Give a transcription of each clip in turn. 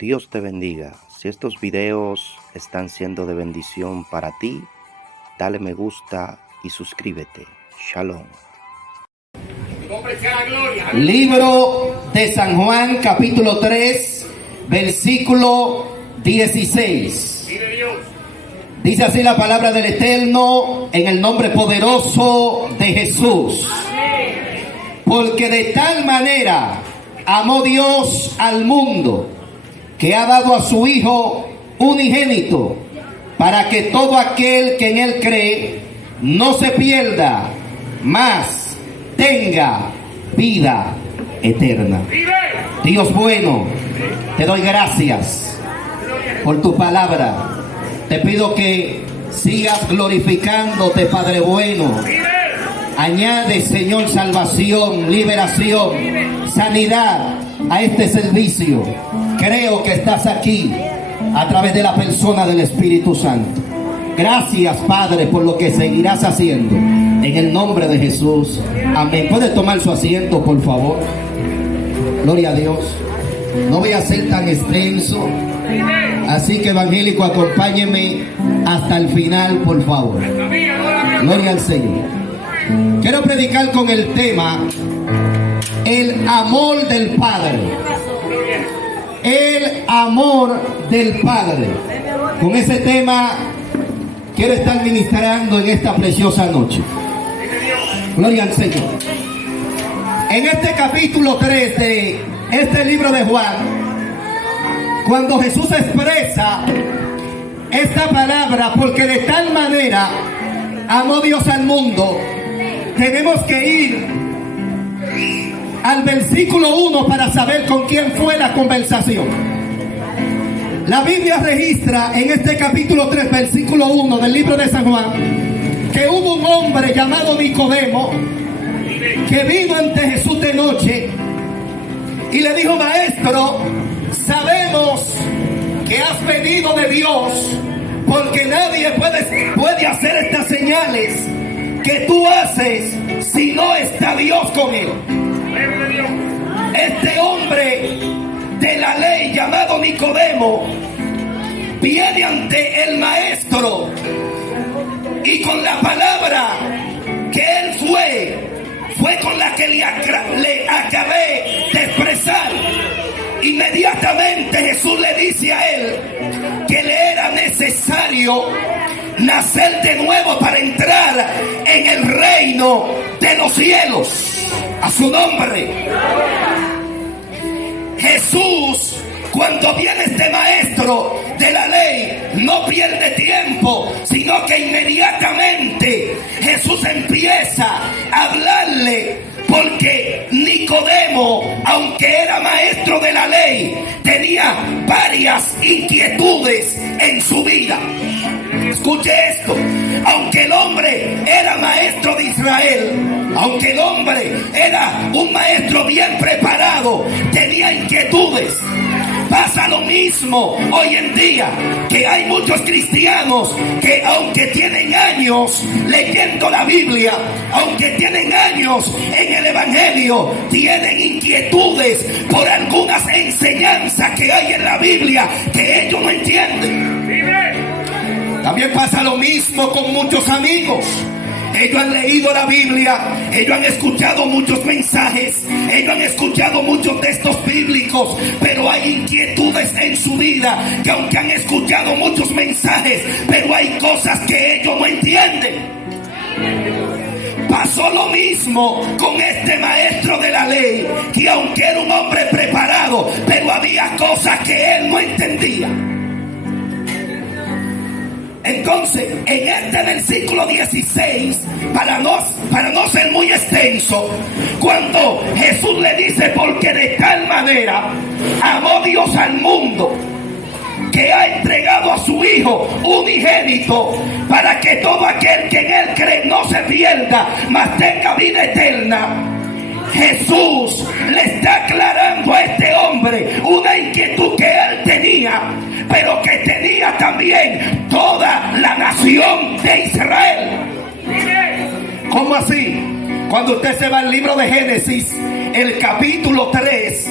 Dios te bendiga. Si estos videos están siendo de bendición para ti, dale me gusta y suscríbete. Shalom. Libro de San Juan, capítulo 3, versículo 16. Dice así la palabra del Eterno, en el nombre poderoso de Jesús. Porque de tal manera amó Dios al mundo, que ha dado a su Hijo unigénito, para que todo aquel que en Él cree no se pierda, mas tenga vida eterna. Dios bueno, te doy gracias por tu palabra. Te pido que sigas glorificándote, Padre bueno. Añade, Señor, salvación, liberación, sanidad a este servicio. Creo que estás aquí a través de la persona del Espíritu Santo. Gracias, Padre, por lo que seguirás haciendo. En el nombre de Jesús. Amén. ¿Puede tomar su asiento, por favor? Gloria a Dios. No voy a ser tan extenso. Así que, evangélico, acompáñeme hasta el final, por favor. Gloria al Señor. Quiero predicar con el tema el amor del Padre. El amor del Padre. Con ese tema quiero estar ministrando en esta preciosa noche. Gloria al Señor. En este capítulo 3 de este libro de Juan, cuando Jesús expresa esta palabra, porque de tal manera amó Dios al mundo, tenemos que ir al versículo 1 para saber con quién fue la conversación. La Biblia registra en este capítulo 3, versículo 1 del libro de San Juan, que hubo un hombre llamado Nicodemo que vino ante Jesús de noche y le dijo: Maestro, sabemos que has venido de Dios, porque nadie puede hacer estas señales que tú haces si no está Dios con él. Este hombre de la ley llamado Nicodemo viene ante el maestro y con la palabra que él fue con la que le acabé de expresar. Inmediatamente Jesús le dice a él que le era necesario nacer de nuevo para entrar en el reino de los cielos. A su nombre. Jesús, cuando viene este maestro de la ley, no pierde tiempo, sino que inmediatamente Jesús empieza a hablarle, porque Nicodemo, aunque era maestro de la ley, tenía varias inquietudes en su vida. Escuche esto: aunque el hombre era maestro de Israel, aunque el hombre era un maestro bien preparado, tenía inquietudes. Pasa lo mismo hoy en día, que hay muchos cristianos que, aunque tienen años leyendo la Biblia, aunque tienen años en el Evangelio, tienen inquietudes por algunas enseñanzas que hay en la Biblia que ellos no entienden. También pasa lo mismo con muchos amigos. Ellos han leído la Biblia, ellos han escuchado muchos mensajes, ellos han escuchado muchos textos bíblicos, pero hay inquietudes en su vida, que aunque han escuchado muchos mensajes, pero hay cosas que ellos no entienden. Pasó lo mismo con este maestro de la ley, que aunque era un hombre preparado, pero había cosas que él no entendía. Entonces, en este versículo 16, para no ser muy extenso, cuando Jesús le dice: porque de tal manera amó Dios al mundo, que ha entregado a su Hijo unigénito, para que todo aquel que en Él cree no se pierda, mas tenga vida eterna. Jesús le está aclarando a este hombre una inquietud que él tenía, pero que tenía también toda la nación de Israel. ¿Cómo así? Cuando usted se va al libro de Génesis, el capítulo 3,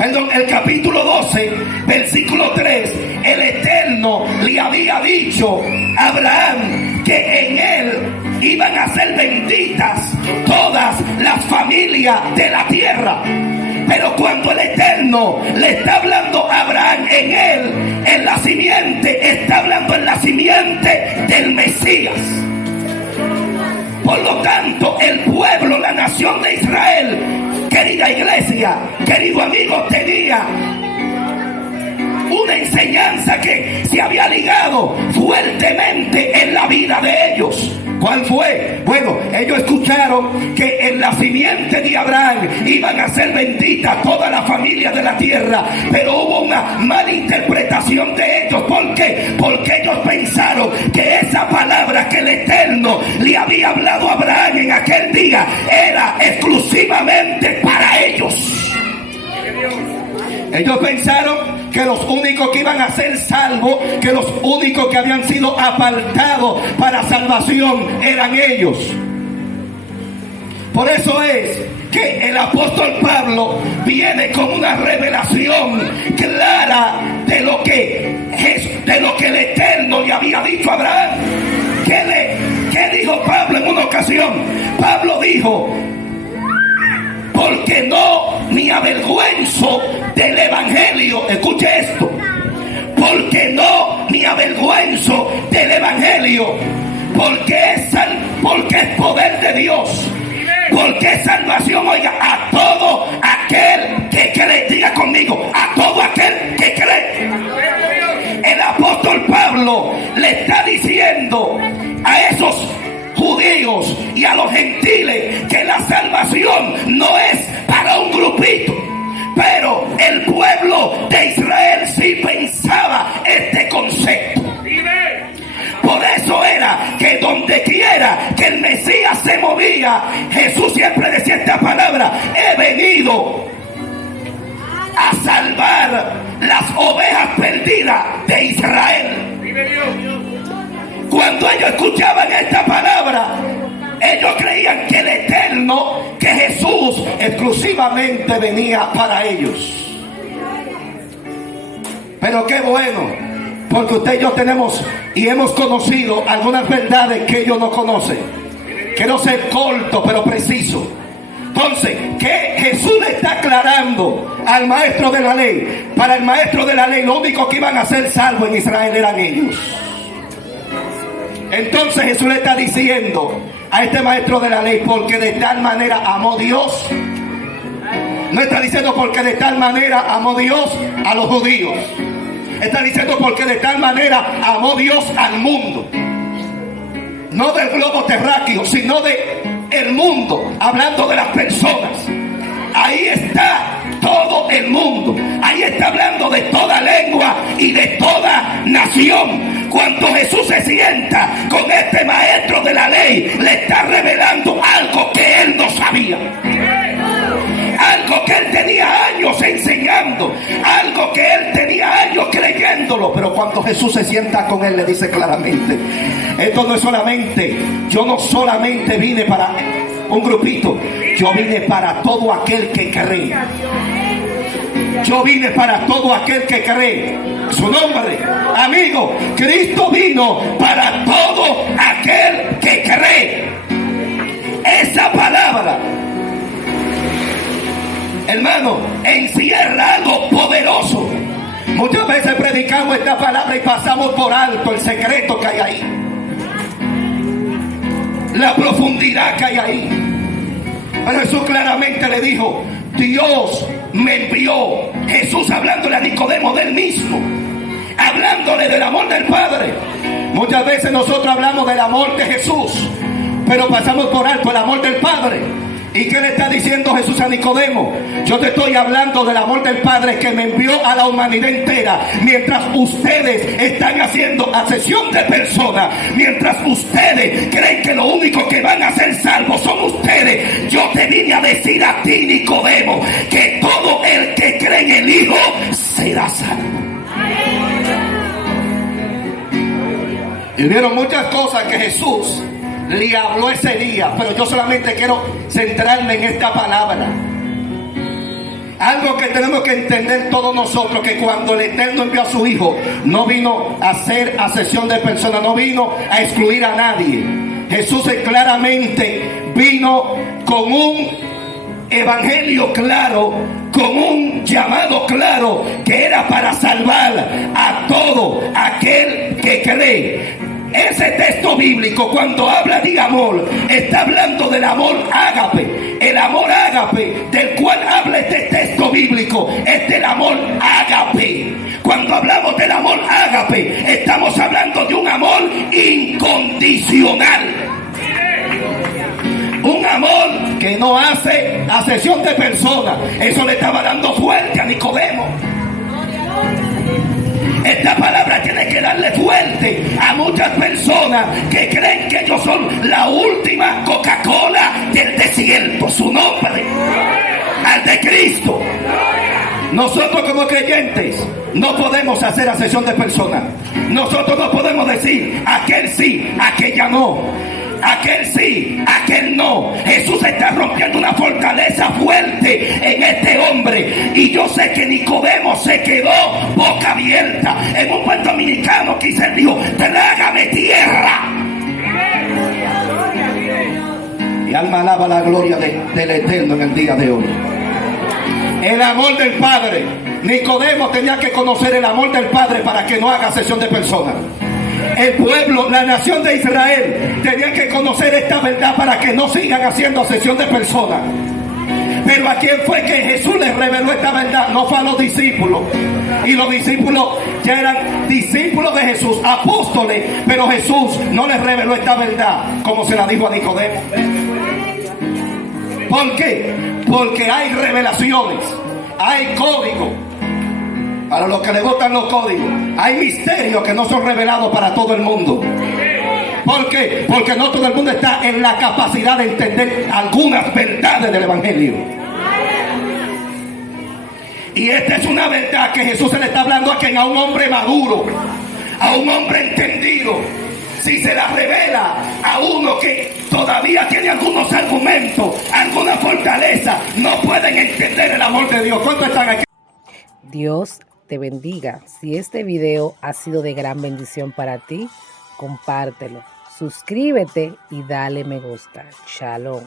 el capítulo 12, versículo 3, el Eterno le había dicho a Abraham que en él iban a ser benditas todas las familias de la tierra. Pero cuando el Eterno le está hablando a Abraham en él, en la simiente, está hablando en la simiente del Mesías. Por lo tanto, el pueblo, la nación de Israel, querida iglesia, querido amigo, tenía una enseñanza que se había ligado fuertemente en la vida de ellos. ¿Cuál fue? Bueno, ellos escucharon que en la simiente de Abraham iban a ser benditas toda la familia de la tierra, pero hubo una mala interpretación de ellos. ¿Por qué? Porque ellos pensaron que esa palabra que el Eterno le había hablado a Abraham en aquel día era exclusivamente para ellos. Ellos pensaron que los únicos que iban a ser salvos, que los únicos que habían sido apartados para salvación eran ellos. Por eso es que el apóstol Pablo viene con una revelación clara de lo que el Eterno le había dicho a Abraham. ¿Qué dijo Pablo en una ocasión? Pablo dijo: porque no me avergüenzo del evangelio. Escuche esto. Porque no me avergüenzo del evangelio. Porque es poder de Dios. Porque es salvación, oiga, a todo aquel que cree. Diga conmigo, a todo aquel que cree. El apóstol Pablo le está diciendo a esos judíos y a los gentiles que la salvación no es para un grupito, pero el pueblo de Israel sí pensaba este concepto. Por eso era que donde quiera que el Mesías se movía, Jesús siempre decía esta palabra: he venido a salvar las ovejas perdidas de Israel. Cuando ellos escuchaban esta palabra, ellos creían que el Eterno, que Jesús exclusivamente venía para ellos. Pero qué bueno, porque usted y yo tenemos y hemos conocido algunas verdades que ellos no conocen. Quiero ser corto pero preciso. Entonces, que Jesús le está aclarando al maestro de la ley. Para el maestro de la ley, lo único que iban a ser salvos en Israel eran ellos. Entonces Jesús le está diciendo a este maestro de la ley: porque de tal manera amó Dios. No está diciendo porque de tal manera amó Dios a los judíos. Está diciendo porque de tal manera amó Dios al mundo. No del globo terráqueo, sino de el mundo, hablando de las personas. Ahí está todo el mundo. Ahí está hablando de toda lengua y de toda nación. Cuando Jesús se sienta con este maestro de la ley, le está revelando algo que él no sabía. Algo que él tenía años enseñando, algo que él tenía años creyéndolo, pero cuando Jesús se sienta con él, le dice claramente: esto no es solamente, yo no solamente vine para un grupito, yo vine para todo aquel que cree. Yo vine para todo aquel que cree. Su nombre, amigo, Cristo vino para todo aquel que cree. Esa palabra, hermano, encierra algo poderoso. Muchas veces predicamos esta palabra y pasamos por alto el secreto que hay ahí, la profundidad que hay ahí. Pero Jesús claramente le dijo: Dios me envió. Jesús hablándole a Nicodemo del mismo, hablándole del amor del Padre. Muchas veces nosotros hablamos del amor de Jesús, pero pasamos por alto el amor del Padre. ¿Y qué le está diciendo Jesús a Nicodemo? Yo te estoy hablando del amor del Padre que me envió a la humanidad entera. Mientras ustedes están haciendo asesión de personas, mientras ustedes creen que lo único que van a ser salvos son ustedes, yo te vine a decir a ti, Nicodemo, que todo el que cree en el Hijo será salvo. Y vieron muchas cosas que Jesús le habló ese día, pero yo solamente quiero centrarme en esta palabra. Algo que tenemos que entender todos nosotros, que cuando el Eterno envió a su Hijo, no vino a hacer acepción de personas, no vino a excluir a nadie. Jesús claramente vino con un evangelio claro, con un llamado claro, que era para salvar a todo aquel que cree. Ese texto bíblico, cuando habla de amor, está hablando del amor ágape. El amor ágape del cual habla este texto bíblico es del amor ágape. Cuando hablamos del amor ágape, estamos hablando de un amor incondicional. Un amor que no hace acepción de personas. Eso le estaba dando fuerte a Nicodemo. Esta palabra tiene que darle fuerte a muchas personas que creen que ellos son la última Coca-Cola del desierto. Su nombre, al de Cristo. Nosotros como creyentes no podemos hacer acepción de personas. Nosotros no podemos decir aquel sí, aquella no. Aquel sí, aquel no. Jesús está rompiendo una fortaleza fuerte en este hombre. Y yo sé que Nicodemo se quedó boca abierta. En un buen dominicano quise el dijo: trágame tierra. Mi alma alaba la gloria del Eterno en el día de hoy. El amor del Padre. Nicodemo tenía que conocer el amor del Padre para que no haga acepción de personas. El pueblo, la nación de Israel, tenía que conocer esta verdad para que no sigan haciendo acepción de personas. Pero ¿a quién fue que Jesús les reveló esta verdad? No fue a los discípulos. Y los discípulos ya eran discípulos de Jesús, apóstoles, pero Jesús no les reveló esta verdad como se la dijo a Nicodemo. ¿Por qué? Porque hay revelaciones, hay códigos. Para los que les gustan los códigos, hay misterios que no son revelados para todo el mundo. ¿Por qué? Porque no todo el mundo está en la capacidad de entender algunas verdades del Evangelio. Y esta es una verdad que Jesús se le está hablando a un hombre maduro, a un hombre entendido. Si se la revela a uno que todavía tiene algunos argumentos, alguna fortaleza, no pueden entender el amor de Dios. ¿Cuántos están aquí? Dios te bendiga. Si este video ha sido de gran bendición para ti, compártelo, suscríbete y dale me gusta. Shalom.